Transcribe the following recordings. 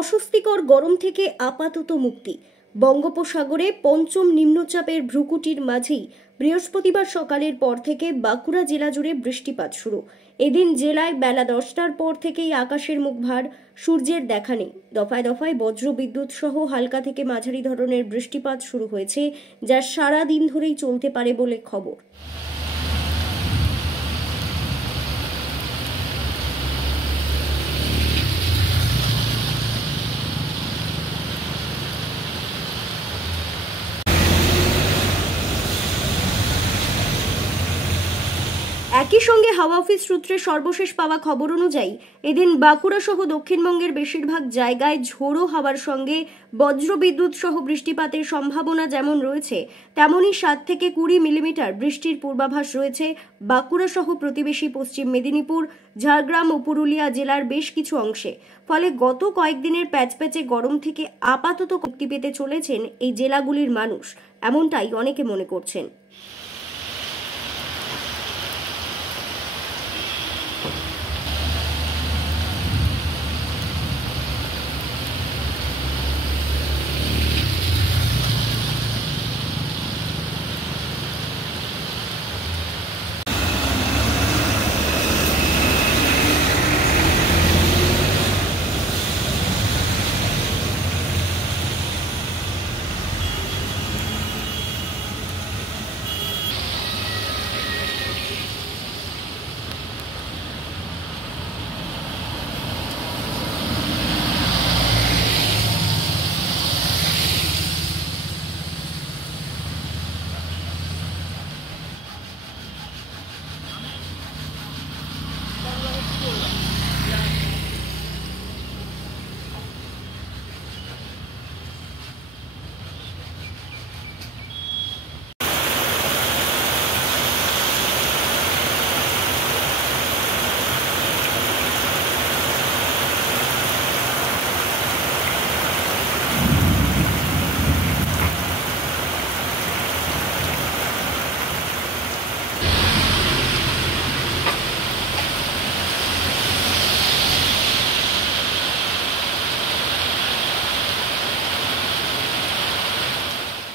অস্বস্তিকর গরম থেকে আপাতত মুক্তি। বঙ্গোপসাগরে পঞ্চম নিম্নচাপের ভ্রুকুটির মাঝেই বৃহস্পতিবার সকালের পর থেকে বাঁকুড়া জেলা জুড়ে বৃষ্টিপাত শুরু। এদিন জেলায় বেলা 10টার পর থেকেই আকাশের মুখ ভার, সূর্যের দেখা নেই। দফায় দফায় বজ্র বিদ্যুৎ সহ হালকা থেকে মাঝারি ধরনের বৃষ্টিপাত শুরু হয়েছে, যা সারা দিন ধরেই চলতে পারে বলে খবর। একই সঙ্গে হাওয়া অফিস সূত্রে সর্বশেষ পাওয়া খবর অনুযায়ী এদিন বাঁকুড়া সহ দক্ষিণবঙ্গের বেশিরভাগ জায়গায় ঝোড়ো হাওয়ার সঙ্গে বজ্রবিদ্যুৎ সহ বৃষ্টিপাতের সম্ভাবনা যেমন রয়েছে, তেমনই 7 থেকে 20 মিলিমিটার বৃষ্টির পূর্বাভাস রয়েছে বাঁকুড়া সহ প্রতিবেশী পশ্চিম মেদিনীপুর, ঝাড়গ্রাম ও পুরুলিয়া জেলার বেশ কিছু অংশে। ফলে গত কয়েকদিনের প্যাচপ্যাচে গরম থেকে আপাতত মুক্তি পেতে চলেছেন এই জেলাগুলির মানুষ, এমনটাই অনেকে মনে করছেন।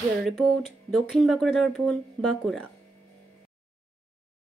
ব্যুরো রিপোর্ট, দক্ষিণ বাঁকুড়া দর্পণ, বাঁকুড়া।